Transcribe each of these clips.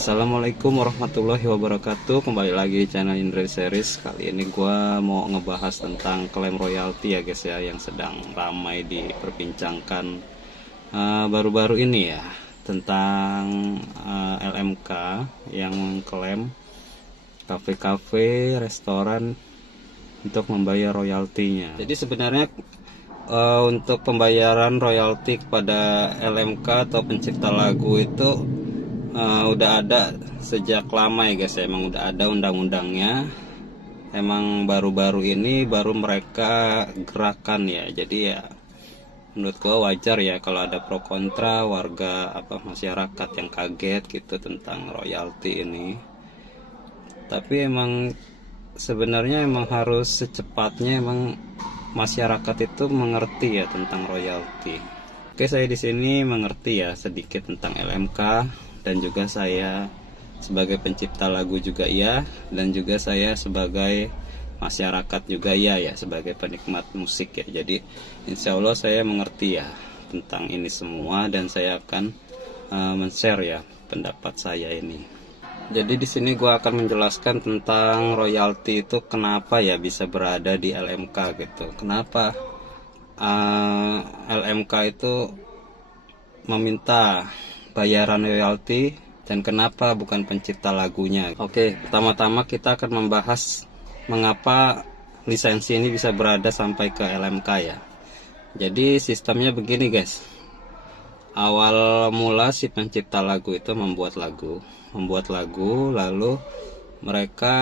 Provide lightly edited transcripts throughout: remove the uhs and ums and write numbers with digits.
Assalamualaikum warahmatullahi wabarakatuh. Kembali lagi di channel Indra Series. Kali ini gue mau ngebahas tentang klaim royalti ya guys ya, yang sedang ramai diperbincangkan baru-baru ini ya, tentang LMK yang mengklaim kafe-kafe, restoran untuk membayar royaltinya. Jadi sebenarnya untuk pembayaran royalti kepada LMK atau pencipta lagu itu udah ada sejak lama ya guys ya. Emang udah ada undang-undangnya. Emang baru-baru ini baru mereka gerakan ya. Jadi ya menurut gua wajar ya kalau ada pro kontra warga masyarakat yang kaget gitu tentang royalti ini. Tapi emang sebenarnya emang harus secepatnya emang masyarakat itu mengerti ya tentang royalti. Oke, saya di sini mengerti ya sedikit tentang LMK, dan juga saya sebagai pencipta lagu juga iya, dan juga saya sebagai masyarakat juga iya ya, sebagai penikmat musik ya. Jadi insya Allah saya mengerti ya tentang ini semua, dan saya akan men-share ya pendapat saya ini. Jadi di sini gue akan menjelaskan tentang royalti itu kenapa ya bisa berada di LMK gitu. Kenapa LMK itu meminta bayaran royalti, dan kenapa bukan pencipta lagunya. Oke, pertama-tama kita akan membahas mengapa lisensi ini bisa berada sampai ke LMK ya. Jadi sistemnya begini guys. Awal mula si pencipta lagu itu membuat lagu, lalu mereka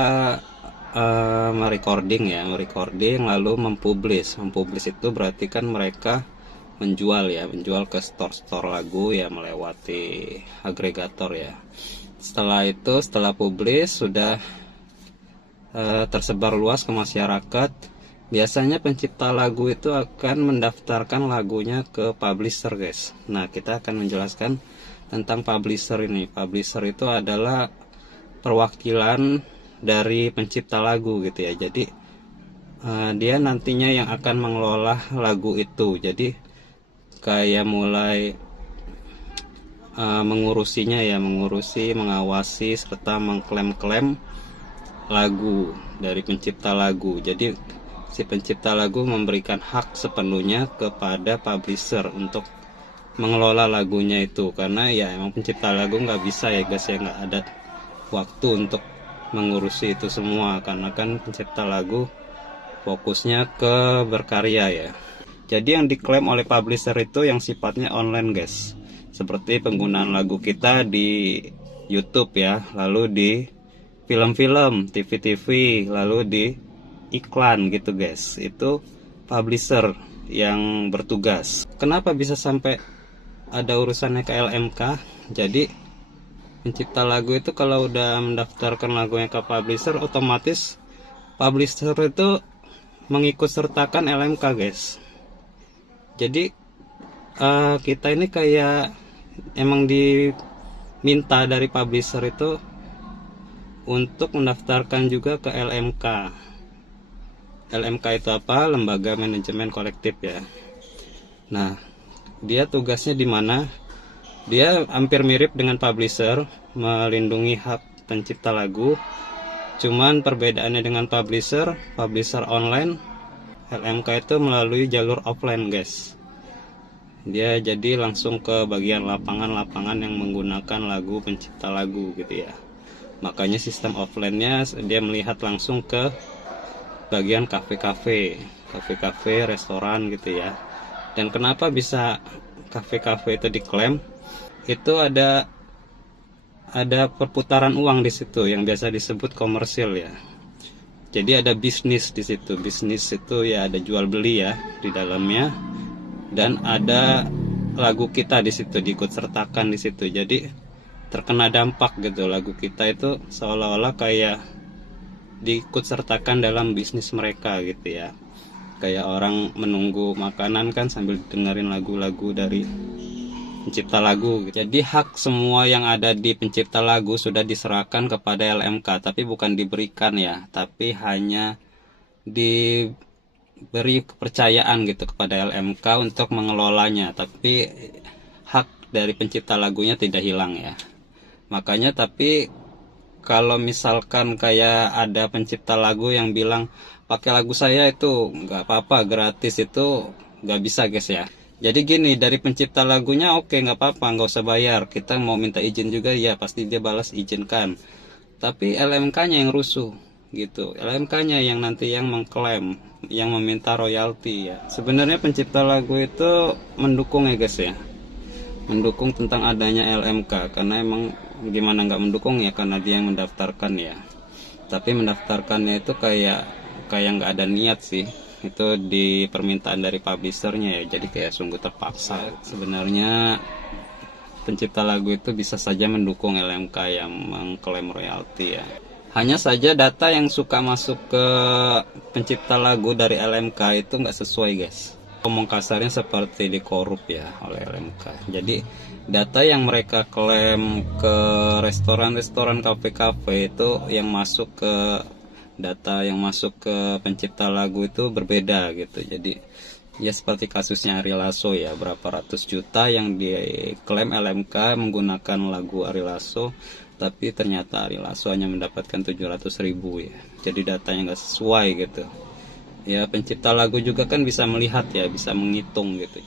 merecording lalu mempublish itu berarti kan mereka menjual ke store lagu ya, melewati agregator ya. Setelah publish sudah tersebar luas ke masyarakat, biasanya pencipta lagu itu akan mendaftarkan lagunya ke publisher guys. Nah, kita akan menjelaskan tentang publisher ini. Publisher itu adalah perwakilan dari pencipta lagu gitu ya. Jadi dia nantinya yang akan mengelola lagu itu. Jadi kayak mulai mengurusinya ya, mengawasi serta mengklaim lagu dari pencipta lagu. Jadi si pencipta lagu memberikan hak sepenuhnya kepada publisher untuk mengelola lagunya itu, karena ya emang pencipta lagu nggak bisa ya guys ya, nggak ada waktu untuk mengurusi itu semua, karena kan pencipta lagu fokusnya ke berkarya ya. Jadi yang diklaim oleh publisher itu yang sifatnya online guys, seperti penggunaan lagu kita di YouTube ya, lalu di film-film, TV-TV, lalu di iklan gitu guys. Itu publisher yang bertugas. Kenapa bisa sampai ada urusannya ke LMK? Jadi pencipta lagu itu kalau udah mendaftarkan lagunya ke publisher, otomatis publisher itu mengikut sertakan LMK guys. Jadi kita ini kayak emang diminta dari publisher itu untuk mendaftarkan juga ke LMK. LMK itu apa? Lembaga Manajemen Kolektif ya. Nah, dia tugasnya di mana? Dia hampir mirip dengan publisher, melindungi hak pencipta lagu. Cuman perbedaannya dengan publisher online, LMK itu melalui jalur offline guys. Dia jadi langsung ke bagian lapangan yang menggunakan lagu pencipta lagu gitu ya. Makanya sistem offline-nya dia melihat langsung ke bagian kafe-kafe, restoran gitu ya. Dan kenapa bisa kafe-kafe itu diklaim? Itu ada perputaran uang di situ yang biasa disebut komersil ya. Jadi ada bisnis di situ. Bisnis itu ya ada jual beli ya di dalamnya, dan ada lagu kita di situ, diikut sertakan di situ. Jadi terkena dampak gitu, lagu kita itu seolah-olah kayak diikut sertakan dalam bisnis mereka gitu ya. Kayak orang menunggu makanan kan sambil dengerin lagu-lagu dari pencipta lagu gitu. Jadi hak semua yang ada di pencipta lagu sudah diserahkan kepada LMK, tapi bukan diberikan ya, tapi hanya diberi kepercayaan gitu kepada LMK untuk mengelolanya. Tapi hak dari pencipta lagunya tidak hilang ya. Makanya tapi kalau misalkan kayak ada pencipta lagu yang bilang pakai lagu saya itu nggak apa-apa, gratis, itu nggak bisa guys ya. Jadi gini, dari pencipta lagunya oke, nggak apa-apa, nggak usah bayar. Kita mau minta izin juga ya pasti dia balas izinkan. Tapi LMK-nya yang rusuh gitu. LMK-nya yang nanti yang mengklaim, yang meminta royalti ya. Sebenarnya pencipta lagu itu mendukung ya guys ya, mendukung tentang adanya LMK, karena emang gimana nggak mendukung ya, karena dia yang mendaftarkan ya. Tapi mendaftarkannya itu kayak nggak ada niat sih, itu di permintaan dari publishernya ya, jadi kayak sungguh terpaksa. Sebenarnya pencipta lagu itu bisa saja mendukung LMK yang mengklaim royalti ya. Hanya saja data yang suka masuk ke pencipta lagu dari LMK itu nggak sesuai guys. Ngomong kasarnya seperti dikorup ya oleh LMK. Jadi data yang mereka klaim ke restoran-restoran, kafe-kafe itu yang masuk ke data yang masuk ke pencipta lagu itu berbeda gitu. Jadi ya seperti kasusnya Ari Lasso ya, berapa ratus juta yang diklaim LMK menggunakan lagu Ari Lasso, tapi ternyata Ari Lasso hanya mendapatkan 700.000 ya. Jadi datanya nggak sesuai gitu. Ya pencipta lagu juga kan bisa melihat ya, bisa menghitung gitu.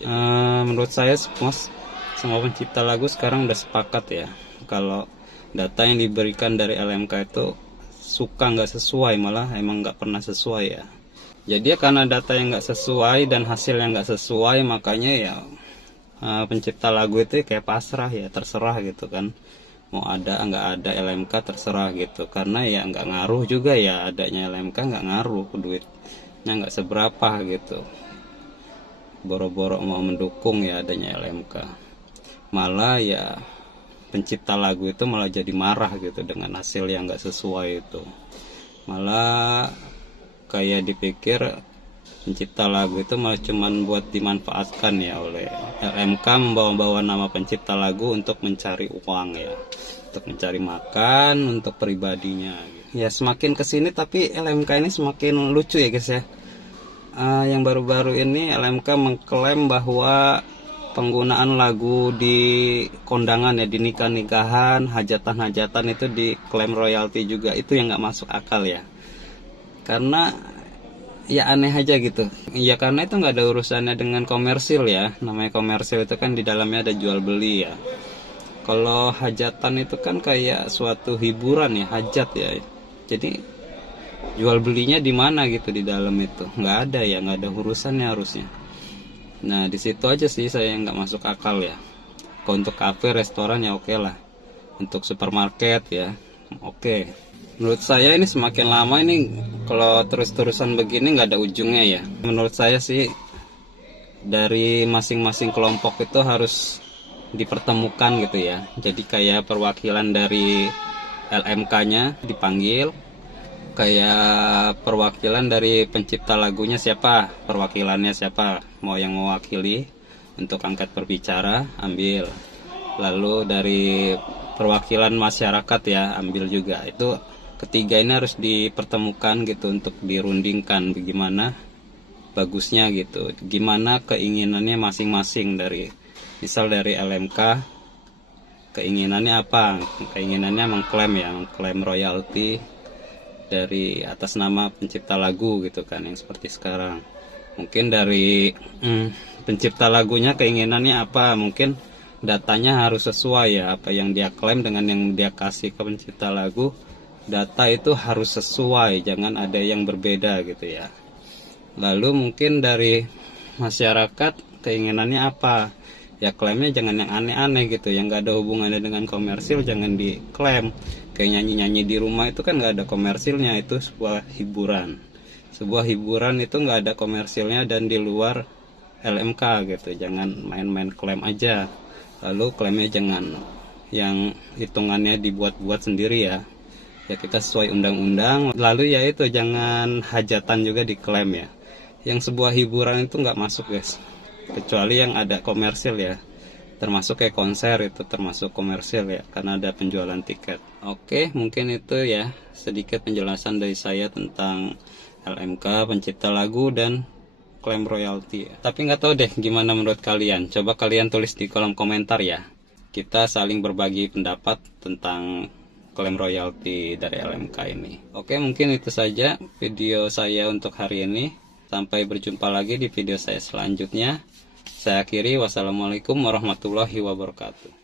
Menurut saya semua pencipta lagu sekarang udah sepakat ya, kalau data yang diberikan dari LMK itu suka nggak sesuai, malah emang nggak pernah sesuai ya. Jadi ya karena data yang nggak sesuai dan hasil yang nggak sesuai, makanya ya pencipta lagu itu kayak pasrah ya, terserah gitu kan. Mau ada nggak ada LMK terserah gitu, karena ya nggak ngaruh juga ya, adanya LMK nggak ngaruh, duitnya nggak seberapa gitu. Boro-boro mau mendukung ya adanya LMK, malah ya pencipta lagu itu malah jadi marah gitu dengan hasil yang nggak sesuai itu. Malah kayak dipikir pencipta lagu itu malah cuman buat dimanfaatkan ya oleh LMK, membawa-bawa nama pencipta lagu untuk mencari uang ya, untuk mencari makan untuk pribadinya. Ya semakin kesini tapi LMK ini semakin lucu ya guys ya. Yang baru-baru ini LMK mengklaim bahwa penggunaan lagu di kondangan ya, di nikah-nikahan, hajatan-hajatan itu diklaim royalti juga. Itu yang nggak masuk akal ya, karena ya aneh aja gitu ya, karena itu nggak ada urusannya dengan komersil ya. Namanya komersil itu kan di dalamnya ada jual beli ya. Kalau hajatan itu kan kayak suatu hiburan ya, hajat ya, jadi jual belinya di mana gitu di dalam itu nggak ada ya, nggak ada urusannya harusnya. Nah di situ aja sih saya nggak masuk akal ya. Kalau untuk kafe, restoran ya oke lah, untuk supermarket ya oke. Menurut saya ini semakin lama ini kalau terus-terusan begini nggak ada ujungnya ya. Menurut saya sih dari masing-masing kelompok itu harus dipertemukan gitu ya. Jadi kayak perwakilan dari LMK-nya dipanggil, kayak perwakilan dari pencipta lagunya siapa, perwakilannya siapa, mau yang mewakili untuk angkat berbicara ambil. Lalu dari perwakilan masyarakat ya ambil juga. Itu ketiga ini harus dipertemukan gitu untuk dirundingkan bagaimana bagusnya gitu, gimana keinginannya masing-masing. Dari misal dari LMK keinginannya apa, keinginannya mengklaim royalti dari atas nama pencipta lagu gitu kan, yang seperti sekarang. Mungkin dari pencipta lagunya keinginannya apa, mungkin datanya harus sesuai ya, apa yang dia klaim dengan yang dia kasih ke pencipta lagu, data itu harus sesuai, jangan ada yang berbeda gitu ya. Lalu mungkin dari masyarakat keinginannya apa, ya klaimnya jangan yang aneh-aneh gitu, yang nggak ada hubungannya dengan komersil jangan diklaim. Kayak nyanyi-nyanyi di rumah itu kan nggak ada komersilnya, itu sebuah hiburan. Sebuah hiburan itu nggak ada komersilnya dan di luar LMK gitu. Jangan main-main klaim aja. Lalu klaimnya jangan yang hitungannya dibuat-buat sendiri ya. Ya kita sesuai undang-undang. Lalu ya itu jangan hajatan juga diklaim ya. Yang sebuah hiburan itu nggak masuk guys, kecuali yang ada komersil ya. Termasuk kayak konser itu termasuk komersil ya, karena ada penjualan tiket. Oke, mungkin itu ya sedikit penjelasan dari saya tentang LMK, pencipta lagu, dan klaim royalti ya. Tapi nggak tahu deh gimana menurut kalian. Coba kalian tulis di kolom komentar ya. kita saling berbagi pendapat tentang klaim royalti dari LMK ini. Oke, mungkin itu saja video saya untuk hari ini. Sampai berjumpa lagi di video saya selanjutnya. Saya akhiri, wassalamualaikum warahmatullahi wabarakatuh.